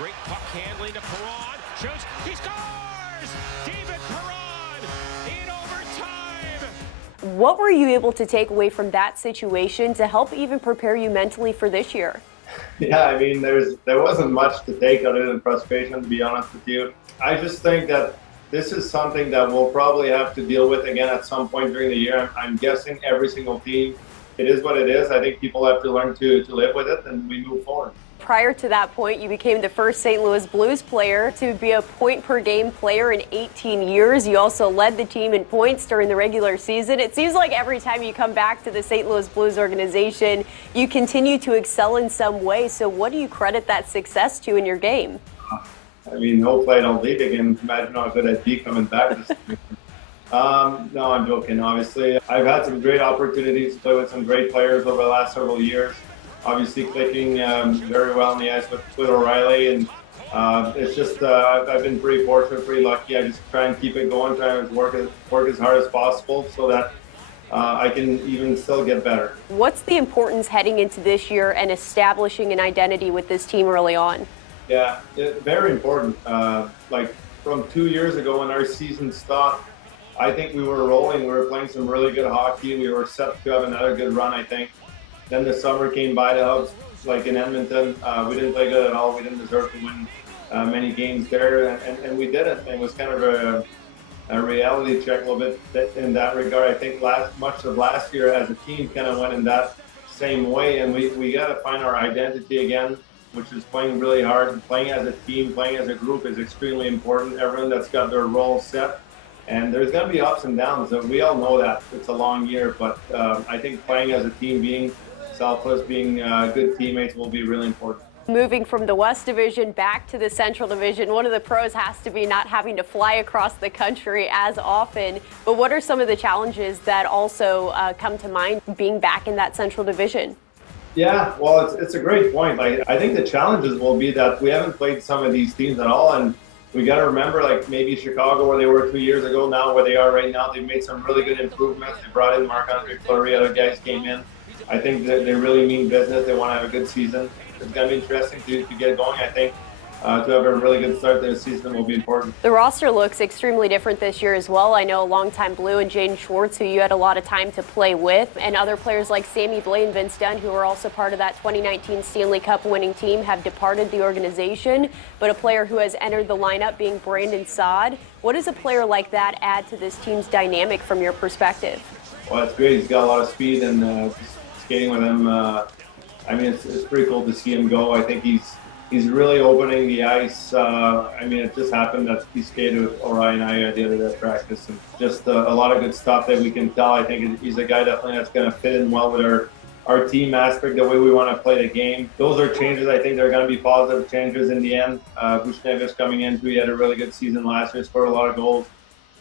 Great puck handling to Perron. Shoots. He scores! David Perron in overtime! What were you able to take away from that situation to help even prepare you mentally for this year? Yeah, I mean, there wasn't much to take other than frustration, to be honest with you. I just think that this is something that we'll probably have to deal with again at some point during the year. I'm guessing every single team, it is what it is. I think people have to learn to live with it, and we move forward. Prior to that point, you became the first St. Louis Blues player to be a point-per-game player in 18 years. You also led the team in points during the regular season. It seems like every time you come back to the St. Louis Blues organization, you continue to excel in some way. So what do you credit that success to in your game? I mean, hopefully I don't leave again. Imagine how good I'd be coming back. No, I'm joking, obviously. I've had some great opportunities to play with some great players over the last several years. Obviously clicking very well on the ice with O'Reilly, and it's just I've been pretty fortunate, pretty lucky. I just try and keep it going, try and work as hard as possible so that I can even still get better. What's the importance heading into this year and establishing an identity with this team early on? Yeah, very important. Like from 2 years ago when our season stopped, I think we were rolling. We were playing some really good hockey. We were set to have another good run, I think. Then the summer came by the Hubs, like in Edmonton. We didn't play good at all. We didn't deserve to win many games there, and we did it. It was kind of a reality check a little bit in that regard. I think much of last year as a team kind of went in that same way, and we got to find our identity again, which is playing really hard. Playing as a team, playing as a group is extremely important. Everyone that's got their role set. And there's going to be ups and downs. And we all know that. It's a long year, but I think playing as a team, being selfless, being good teammates will be really important. Moving from the West Division back to the Central Division, one of the pros has to be not having to fly across the country as often. But what are some of the challenges that also come to mind being back in that Central Division? Yeah, well, it's a great point. Like, I think the challenges will be that we haven't played some of these teams at all, and we got to remember, like maybe Chicago, where they were 2 years ago, now where they are right now, they've made some really good improvements. They brought in Marc-Andre Fleury, other guys came in. I think that they really mean business. They want to have a good season. It's going to be interesting to get going, I think. To have a really good start to the season will be important. The roster looks extremely different this year as well. I know longtime Blue and Jane Schwartz, who you had a lot of time to play with, and other players like Sammy Blais and Vince Dunn, who are also part of that 2019 Stanley Cup winning team, have departed the organization. But a player who has entered the lineup being Brandon Saad. What does a player like that add to this team's dynamic from your perspective? Well, it's great. He's got a lot of speed, and skating with him, I mean, it's pretty cool to see him go. I think he's really opening the ice. I mean, it just happened that he skated with Orion and I the other day at practice, and just a lot of good stuff that we can tell. I think he's a guy definitely that's going to fit in well with our team aspect, the way we want to play the game. Those are changes. I think they're going to be positive changes in the end. Bushnevis coming in, he had a really good season last year, scored a lot of goals.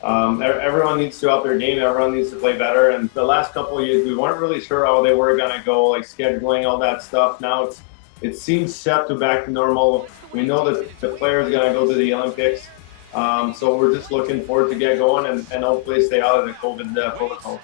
Everyone needs to up their game. Everyone needs to play better. And the last couple of years, we weren't really sure how they were going to go, like scheduling, all that stuff. Now it seems set to back to normal. We know that the players are going to go to the Olympics. So we're just looking forward to get going and hopefully stay out of the COVID protocol.